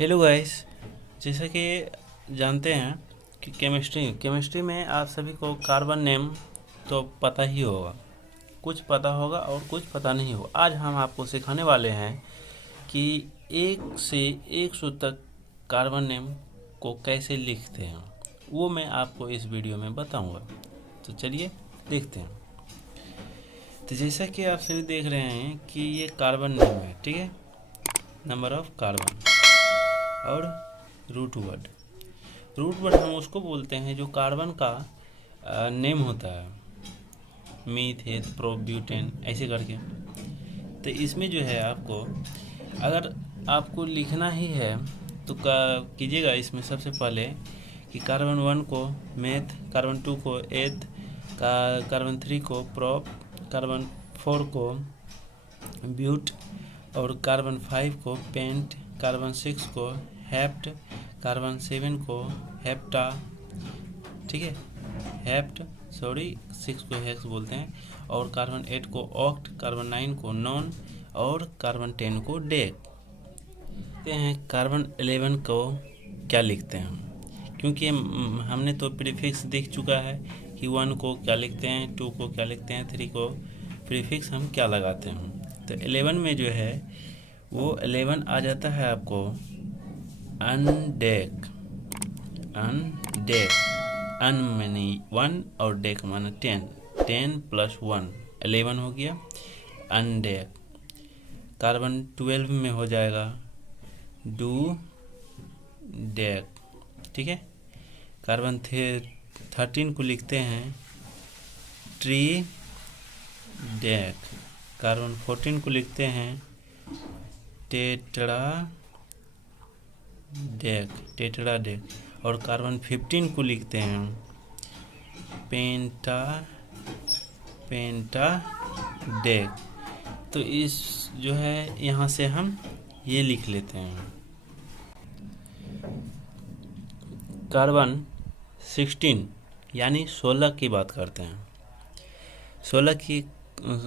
Hello guys. जैसा कि जानते हैं कि केमिस्ट्री में आप सभी को कार्बन नेम तो पता ही होगा, कुछ पता होगा और कुछ पता नहीं होगा। आज हम आपको सिखाने वाले हैं कि 1 से 100 तक कार्बन नेम को कैसे लिखते हैं, वो मैं आपको इस वीडियो में बताऊंगा। तो चलिए देखते हैं। तो जैसा कि आप सभी देख रहे हैं कि ये कार्बन नेम है, ठीक है, नंबर ऑफ कार्बन और रूट वर्ड हम उसको बोलते हैं जो कार्बन का नेम होता है, मीथ हेथ प्रो ब्यूटेन ऐसे करके। तो इसमें जो है आपको, अगर आपको लिखना ही है तो कीजिएगा इसमें सबसे पहले कि कार्बन 1 को मेथ, कार्बन 2 को एथ, कार्बन 3 को प्रोप, कार्बन 4 को ब्यूट और कार्बन 5 को पेंट, कार्बन 6 को हेप्ट, कार्बन 7 को हेप्टा, ठीक है, हेप्ट 6 को हेक्स बोलते हैं, और कार्बन 8 को ऑक्ट, कार्बन 9 को नॉन और कार्बन 10 को डेक। देखते हैं कार्बन 11 को क्या लिखते हैं, क्योंकि हमने तो प्रीफिक्स देख चुका है कि 1 को क्या लिखते हैं, 2 को क्या लिखते हैं, 3 को प्रीफिक्स हम क्या लगाते हैं। तो 11 में जो है वो 11 आ जाता है आपको अनडेक। अन माने 1 और डेक माने 10, 10 + 1 11 हो गया अनडेक। कार्बन 12 में हो जाएगा डू डेक, ठीक है। कार्बन 13 को लिखते हैं ट्री डेक, कार्बन 14 को लिखते हैं टेट्रा डेक, और कार्बन 15 को लिखते हैं पेंटा डेक। तो इस जो है यहाँ से हम ये लिख लेते हैं। कार्बन 16 यानी 16 की बात करते हैं।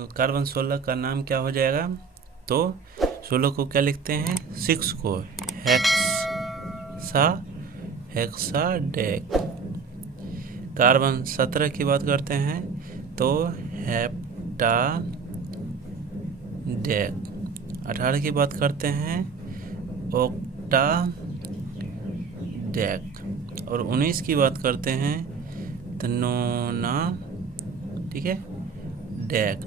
कार्बन 16 का नाम क्या हो जाएगा, तो 16 को क्या लिखते हैं, 6 को हेक्सा डेक। कार्बन 17 की बात करते हैं तो हेप्टा डेक। 18 की बात करते हैं ऑक्टा डेक, और 19 की बात करते हैं तो नोना, ठीक है,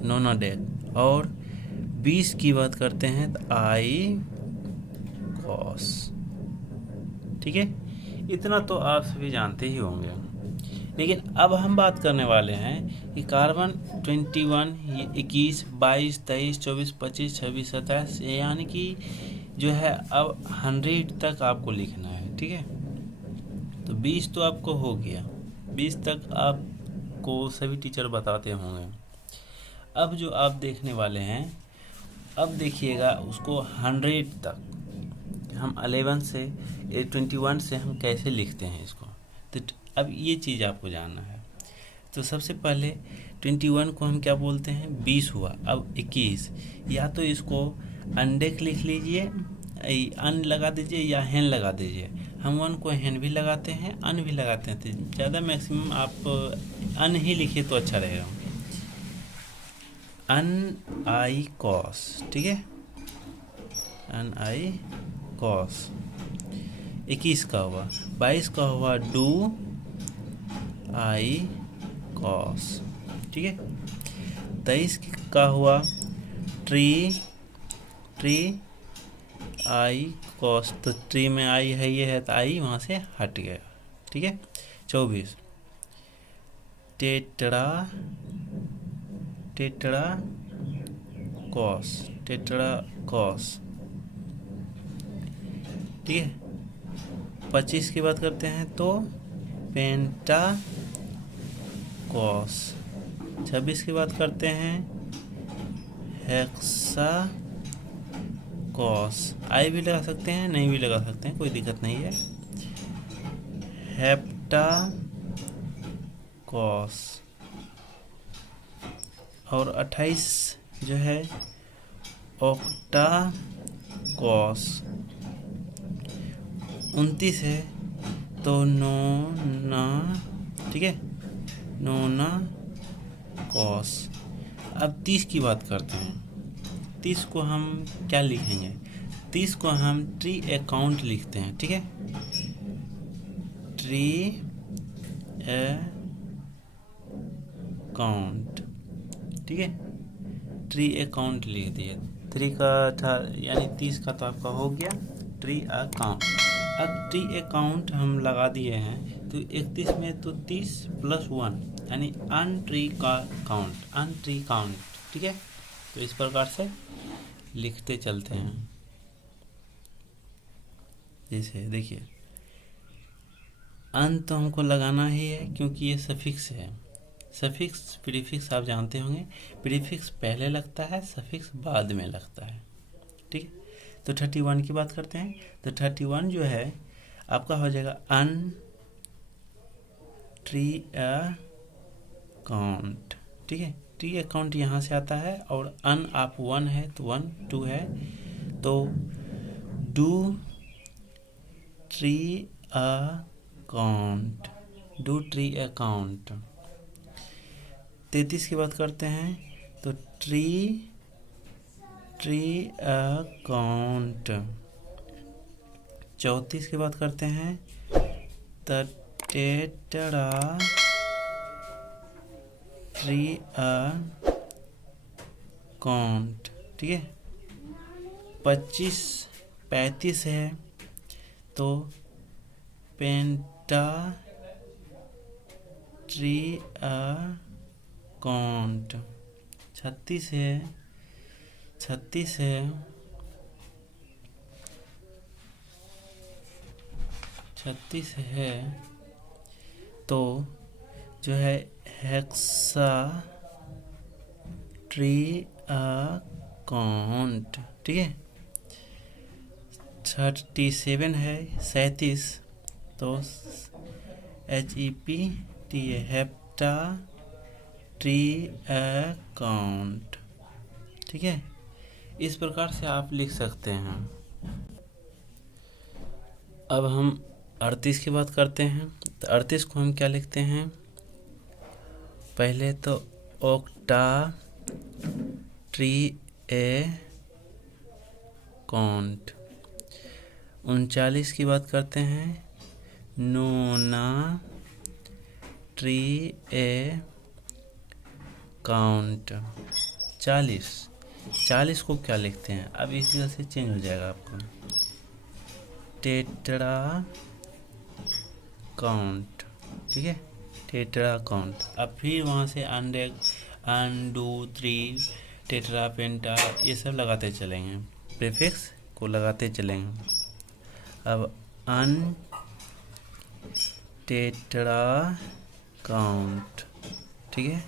नोना डेक, और 20 की बात करते हैं तो आई कॉस, ठीक है। इतना तो आप सभी जानते ही होंगे, लेकिन अब हम बात करने वाले हैं कि कार्बन 21, 21, 22, 23, 24, 25, 26, 27 यानी कि जो है अब 100 तक आपको लिखना है, ठीक है। तो 20 तो आपको हो गया, 20 तक आपको सभी टीचर बताते होंगे। अब जो आप देखने वाले हैं, अब देखिएगा उसको 100 तक हम 11 से 21 से हम कैसे लिखते हैं इसको। तो अब ये चीज़ आपको जानना है। तो सबसे पहले 21 को हम क्या बोलते हैं, 20 हुआ। अब 21, या तो इसको अनडेक लिख लीजिए, अन लगा दीजिए या हेन लगा दीजिए। हम 1 को हेन भी लगाते हैं, अन भी लगाते हैं, तो ज़्यादा मैक्सिमम आप अन ही लिखिए तो अच्छा रहेगा। अन आई कॉस, ठीक है, अन आई कॉस। 21 का हुआ। 22 का हुआ डू आई कॉस, ठीक है। 23 का हुआ ट्री आई कॉस, तो ट्री में आई है, ये है तो आई वहाँ से हट गया, ठीक है। 24 टेट्रा कॉस, ठीक है। 25 की बात करते हैं तो पेंटा कॉस। 26 की बात करते हैं हेक्सा कॉस। आई भी लगा सकते हैं, नहीं भी लगा सकते हैं, कोई दिक्कत नहीं है। Hepta cos. और 28 जो है ऑक्टा कॉस। 29 है तो नोना, ठीक है, नोना कॉस। अब 30 की बात करते हैं। 30 को हम क्या लिखेंगे? 30 को हम ट्री अकाउंट लिखते हैं, ठीक है, ट्री अकाउंट, ठीक है, ट्री अकाउंट लिख दिए। 3 का था यानी 30 का तो आपका हो गया ट्री अकाउंट। अब ट्री अकाउंट हम लगा दिए हैं तो 31 में तो 30 + 1 यानी अनट्री का काउंट, अनट्री काउंट, ठीक है। तो इस प्रकार से लिखते चलते हैं। जैसे देखिए अंत तो हमको लगाना ही है क्योंकि ये सफिक्स है। सफिक्स प्रीफिक्स आप जानते होंगे, प्रीफिक्स पहले लगता है, सफिक्स बाद में लगता है, ठीक है। तो 31 की बात करते हैं तो 31 जो है आपका हो जाएगा अन ट्री अकाउंट, ठीक है। ट्री अकाउंट यहाँ से आता है और अन आप 1 है तो 1 2 है तो do tree account, do tree account. 33 की बात करते हैं तो ट्री अकाउंट। 34 की बात करते हैं तो टेट्रा ट्री अकाउंट, ठीक है। 35 है तो पेंटा ट्री अकाउंट। 36 है तो जो है हेक्सा ट्री अकाउंट, ठीक है। 37 है 37 तो HEPTA हेप्टा ट्री अकाउंट, ठीक है। इस प्रकार से आप लिख सकते हैं। अब हम 38 की बात करते हैं तो 38 को हम क्या लिखते हैं? पहले तो ओक्टा ट्री अकाउंट। 39 की बात करते हैं नोना ट्री अकाउंट। 40 को क्या लिखते हैं? अब इस जगह से चेंज हो जाएगा आपको, टेट्रा काउंट, ठीक है, टेट्रा काउंट। अब फिर वहाँ से अनडू 3 टेट्रा पेंटा ये सब लगाते चलेंगे, प्रीफिक्स को लगाते चलेंगे। अब अन टेट्रा काउंट, ठीक है।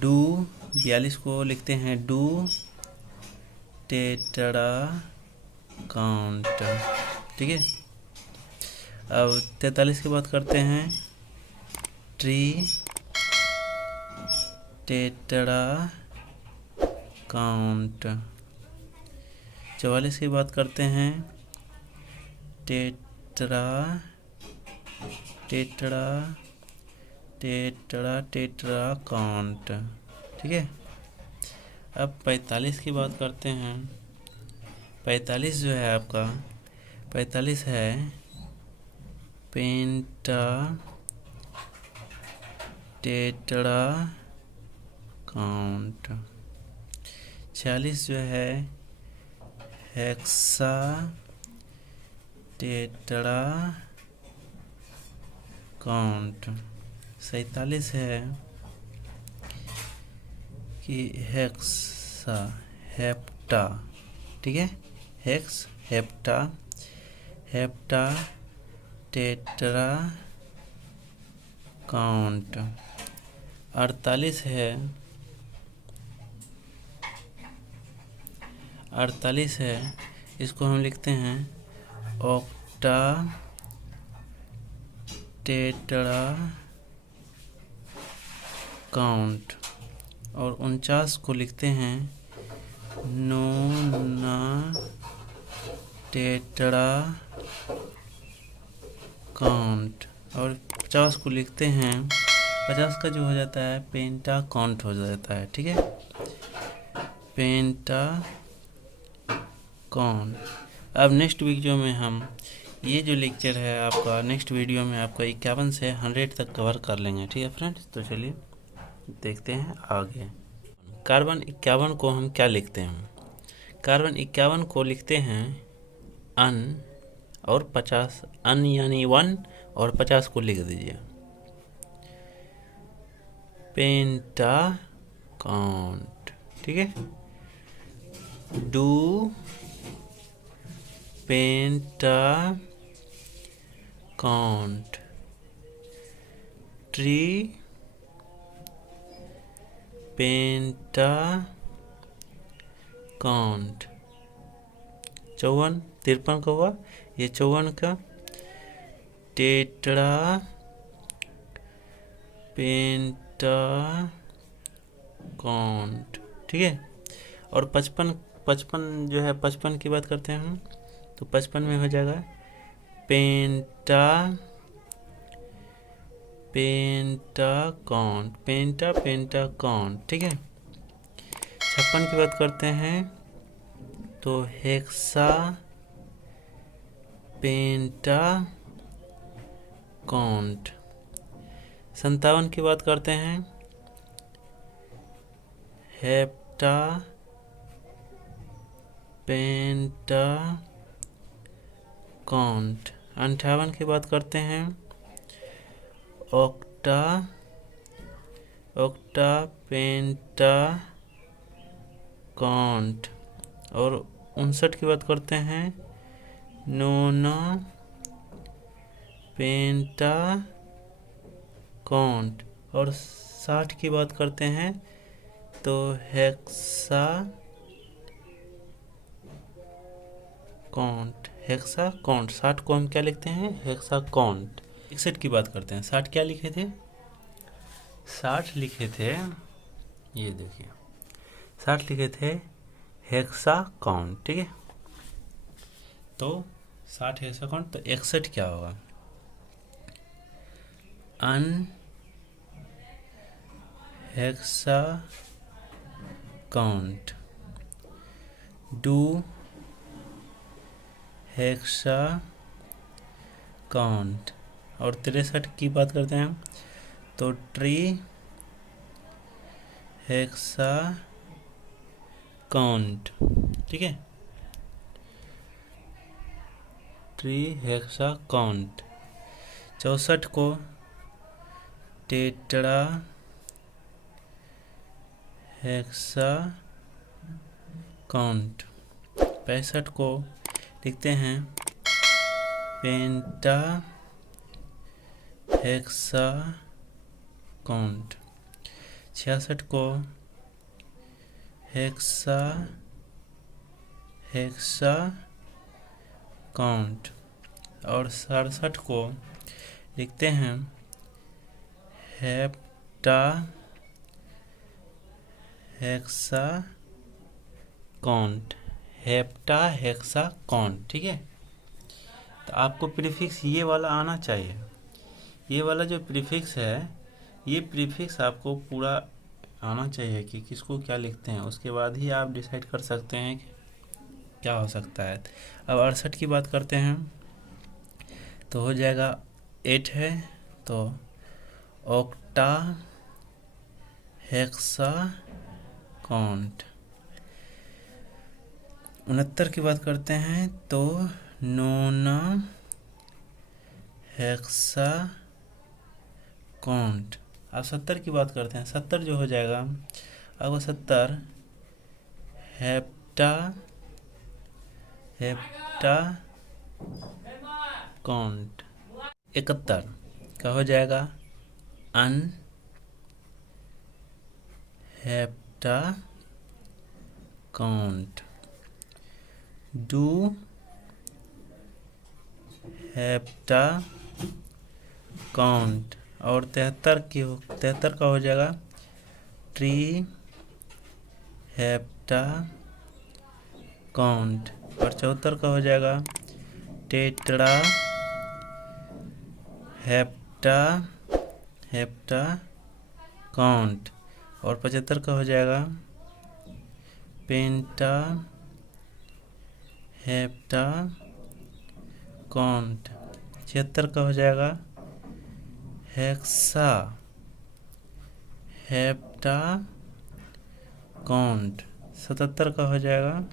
डू 42 को लिखते हैं डू टेट्रा काउंट, ठीक है। अब 43 की बात करते हैं ट्री टेट्रा काउंट। 44 की बात करते हैं टेट्रा काउंट, ठीक है। अब 45 की बात करते हैं। 45 जो है आपका 45 है पेंटा टेट्रा काउंट। 46 जो है हेक्सा टेट्रा काउंट। 47 है कि हेक्सा हेप्टा, ठीक है, हेक्स हेप्टा टेट्रा काउंट। 48 है 48 है, इसको हम लिखते हैं ऑक्टा टेट्रा काउंट। और 49 को लिखते हैं नोना टेट्रा काउंट, और 50 को लिखते हैं, 50 का जो हो जाता है पेंटा काउंट हो जाता है। ठीक है, पेंटा काउंट। अब नेक्स्ट वीडियो में हम ये जो लेक्चर है आपका, नेक्स्ट वीडियो में आपका 51 से 100 तक कवर कर लेंगे। ठीक है फ्रेंड्स, तो चलिए देखते हैं आगे। कार्बन 51 को हम क्या लिखते हैं? कार्बन 51 को लिखते हैं अन और 50, अन यानी 1 और 50 को लिख दीजिए, पेंटा काउंट। ठीक है, do penta count, tree penta count. 54, 53 का हुआ, ये 54 का टेट्रा पेंटा काउंट। ठीक है, और 55 जो है, 55 की बात करते हैं हम, तो 55 में हो जाएगा पेंटा काउंट, पेंटा काउंट। ठीक है, 56 की बात करते हैं तो हेक्सा पेंटा काउंट। 57 की बात करते हैं हेप्टा पेंटा काउंट। 58 की बात करते हैं ऑक्टा पेंटा काउंट। और 59 की बात करते हैं नोना पेंटा काउंट। और 60 की बात करते हैं तो हेक्सा काउंट, 60 को हम क्या लिखते हैं? Hexa count. 61 की बात करते हैं, 60 क्या लिखे थे? 60 लिखे थे, ये देखिए 60 लिखे थे हेक्सा काउंट। ठीक है, तो 60 हेक्सा काउंट। तो 61 क्या होगा? Un hexa cont, do hexa cont. और 63 की बात करते हैं तो ट्री हेक्सा काउंट। ठीक है, ट्री हेक्सा काउंट। 64 को टेट्रा हेक्सा काउंट। 65 को लिखते हैं पेंटा हेक्सा काउंट। 66 को हेक्सा काउंट। और 67 को लिखते हैं hepta hexa count, hepta hexa count. ठीक है, तो आपको प्रीफिक्स ये वाला आना चाहिए। ये वाला जो प्रीफिक्स है, ये प्रीफिक्स आपको पूरा आना चाहिए कि किसको क्या लिखते हैं, उसके बाद ही आप डिसाइड कर सकते हैं कि क्या हो सकता है। अब 68 की बात करते हैं तो हो जाएगा 8 है तो ऑक्टा हेक्सा काउंट। 69 की बात करते हैं तो नोना हेक्सा काउंट। अब 70 की बात करते हैं, 70 जो हो जाएगा, अब 70 हेप्टा काउंट। 71 का हो जाएगा un hepta cont, do hepta cont. और 73 का हो जाएगा ट्री हेप्टा काउंट। और 74 का हो जाएगा टेट्रा हेप्टा हेप्टा काउंट। और 75 का हो जाएगा पेंटा हेप्टा काउंट। 76 का हो जाएगा हेक्सा हेप्टा काउंट। 77 का हो जाएगा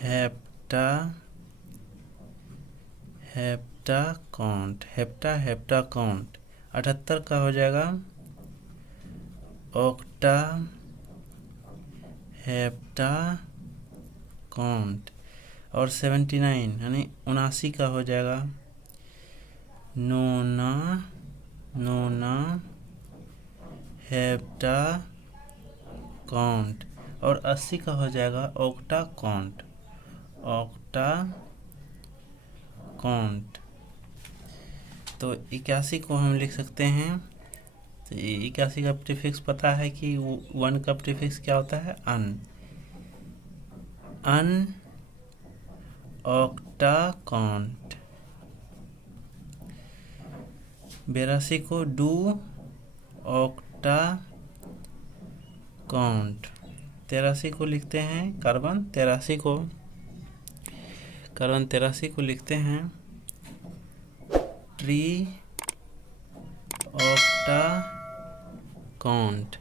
hepta hepta count hepta count. 78 का हो जाएगा ऑक्टा हेप्टा काउंट। और 79 यानी 79 का हो जाएगा नोना हेप्टा काउंट। और 80 का हो जाएगा ऑक्टा काउंट तो 81 को हम लिख सकते हैं। तो 81 का प्रीफिक्स पता है कि 1 का प्रीफिक्स क्या होता है, अन ऑक्टा काउंट। 82 को डू ऑक्टा काउंट। 83 को लिखते हैं कार्बन 83 को लिखते हैं ट्री ऑक्टा काउंट।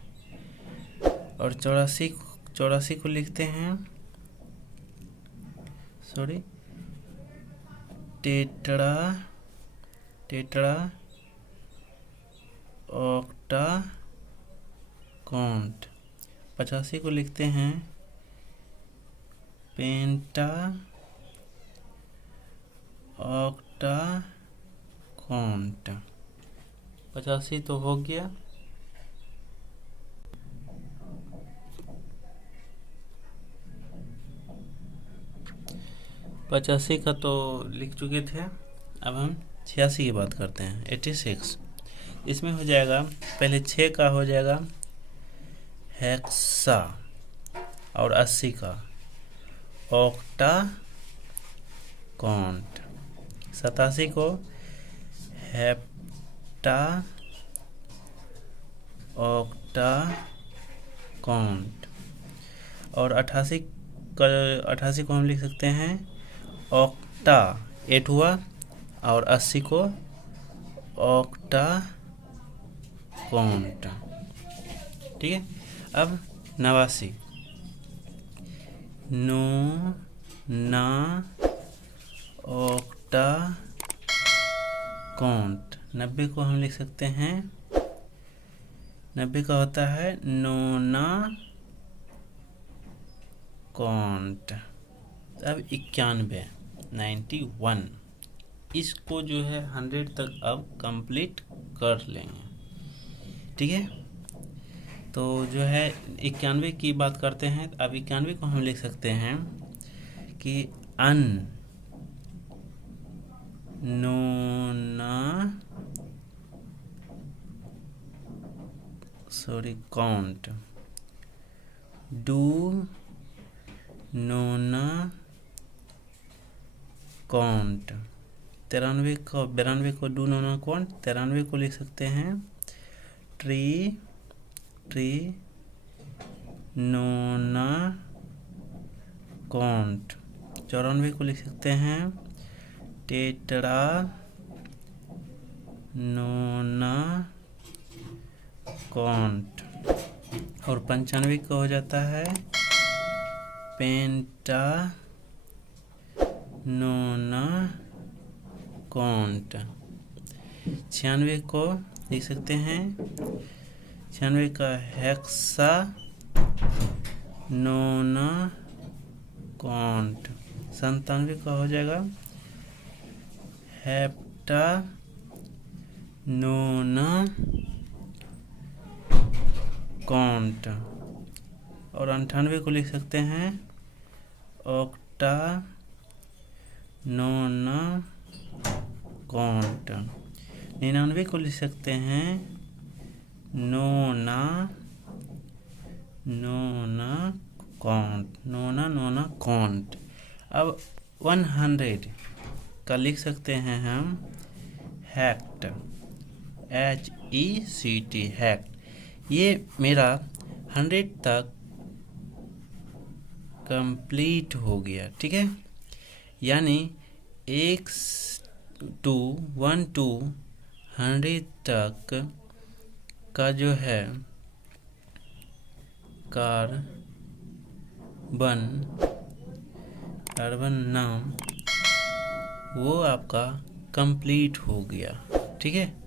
और 84 को लिखते हैं टेट्रा ऑक्टा काउंट। 85 को लिखते हैं पेंटा ऑक्टा काउंट। 85 तो हो गया। पचासी का तो लिख चुके थे। अब हम 86 की बात करते हैं 86। इसमें हो जाएगा पहले 6 का हो जाएगा हेक्सा और 80 का ऑक्टा काउंट। 87 को हेप्टा ऑक्टा काउंट। और 88 को हम लिख सकते हैं ऑक्टा 8 हुआ और 80 को ऑक्टा काउंट। ठीक है। अब 89 ना ऑक्टा काउंट। 90 को हम लिख सकते हैं 90 का होता है नोना काउंट। अब 91 इसको जो है 100 तक अब कंप्लीट कर लेंगे। ठीक है। तो जो है 91 की बात करते हैं। अब 91 को हम लिख सकते हैं कि काउंट डू नोना काउंट। 92 को डू नोना काउंट। 93 को लिख सकते हैं ट्री नोना काउंट। 94 को लिख सकते हैं टेट्रा नोना काउंट। और 95 का हो जाता है पेंटा नोना काउंट। 96 को लिख सकते हैं 96 का हेक्सा नोना काउंट। 97 का हो जाएगा हेप्टा नोना काउंट। और 98 को लिख सकते हैं ऑक्टा नोना काउंट। 99 को लिख सकते हैं नोना काउंट। अब 100 का लिख सकते हैं हम हैक्ट, HECT हैक्ट। ये मेरा 100 तक कंप्लीट हो गया, ठीक है। यानी 1 to 100 तक का जो है कार्बन नाम वो आपका कंप्लीट हो गया, ठीक है।